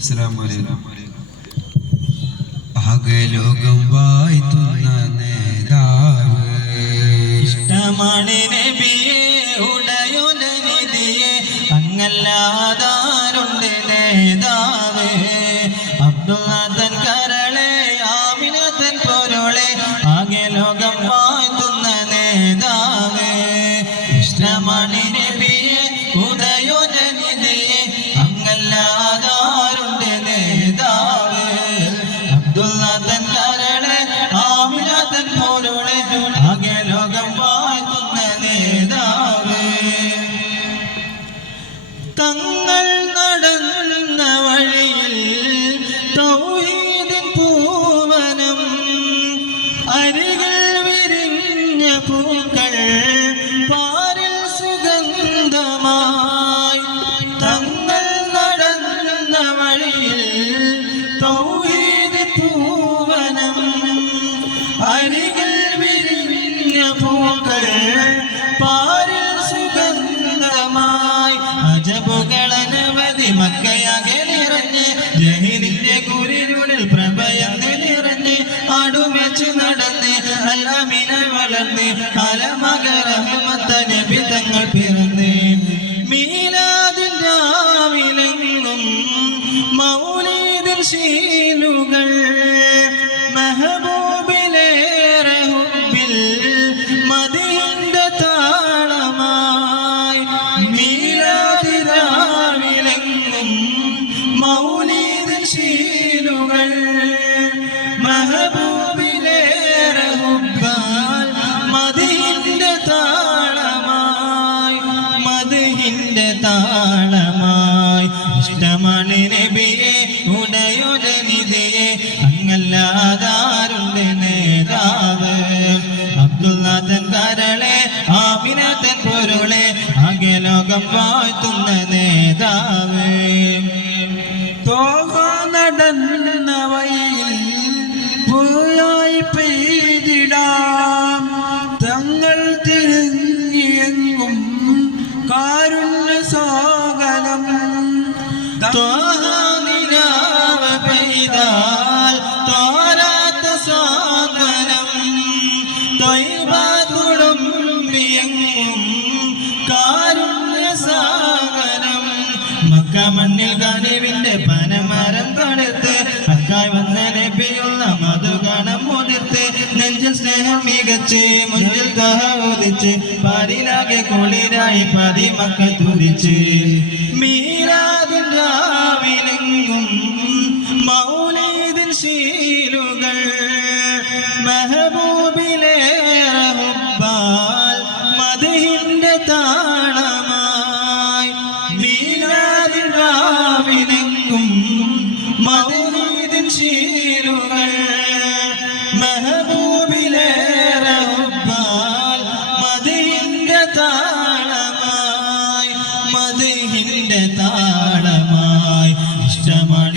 അസ്സലാമു അലൈക്കും. അകലോകം വാഴ്ത്തുന്ന നേതാവ് ഇഷ്ടമാണ് നബിയെ ഉടയുന്ന നിധിയെ അങ്ങല്ലാതാരുണ്ട് നേതാവ് അബ്ദുല്ലാതൻ കരളെ ആമിനതൻ പൊരുളെ അകലോകം വാഴ്ത്തുന്ന നേതാവ് ഇഷ്ടമാണ് നബിയെ ഉടയുന്ന നിധിയെ അങ്ങല്ലാതാരുണ്ട് നേതാവ് അബ്ദുല്ലാതൻ കരളെ ആമിനതൻ പൊരുളെ അകലോകം വാഴ്ത്തുന്ന നേതാവ് തങ്ങൾ നടന്ന വഴിയിൽ തൗഹീദിൻ പൂവനം അരികിൽ വിരിഞ്ഞ പൂക്കൾ പാരിൽ സുഗന്ധമായി തങ്ങൾ നടന്ന വഴിയിൽ തൗഹീദിൻ പൂവനം അരികിൽ വിരിഞ്ഞ പൂക്കൾ പാരിൽ സുഗന്ധമായി അജബുകളനവധി മക്കയാകെ നിറഞ്ഞ് ജഹീലിന്റെ കുരിരുളിൽ പ്രഭയന്ന് നിറഞ്ഞ് ആടുമെച്ച് നടന്ന് അല്ലമിന വളർന്ന് അലമകരഹമത്ത നബി തങ്ങൾ പിറന്ന് മീലാദിൻ രാവിലെങ്ങും മൗലീദിൻ ശീലുകൾ മെഹബൂബിലേറെ ഹുബ്ബിൽ മദീന്റെ താളമായി മീലാദിരാവിലെങ്ങും മൗലീദിൻ ശീലുകൾ മെഹബൂബിലേറെ ഹുബ്ബാൽ മദീന്റെ താളമായി മദീന്റെ താളമായി ഇഷ്ടമാണ് നബിയെ ഉടയുന്ന നിധിയെ അങ്ങല്ലാതാരുണ്ട് നേതാവ് അബ്ദുല്ലാതൻ കരളെ ആമിനതൻ പൊരുളെ അകലോകം വാഴ്ത്തുന്ന നേതാവ് തോഹ നടന്ന വഴിയിൽ പൂയായി പെയ്തിടാം തങ്ങൾ തിരിഞ്ഞെങ്കും കാരുണ്യ സാഗരം തോഹ നിലാവ് പെയ്താൽ തോരാത്ത സാഗരം തൊയ്ബ തുളുമ്പിയെങ്കും കാരുണ്യ സാഗരം മക്ക മണ്ണിൽ കനിവിന്റെ പനമരം തടുത്ത് അക്കായി വന്ന നബിയുള്ള മധുഗണം മുതിർത്ത് നെഞ്ചിൽ സ്നേഹം മികച്ച് മുന്നിൽ തഹോദിച്ച് പാരിലാകെ കുളിരായി പതി മക്ക തുതിച്ച് മീരാദിൻ രാവിലെങ്ങും മൗലീദിൻ ശീലുകൾ മെഹബൂബിലേറെ ഹുബ്ബാൽ മദീന്റെ താളമായി മീലാദിൻ രാവിലെങ്ങും മൗലീദിൻ ശീലുകൾ മെഹബൂബിലേറെ ഹുബ്ബാൽ മദീന്റെ താളമായി മദീന്റെ താളമായി ഇഷ്ടമാണ്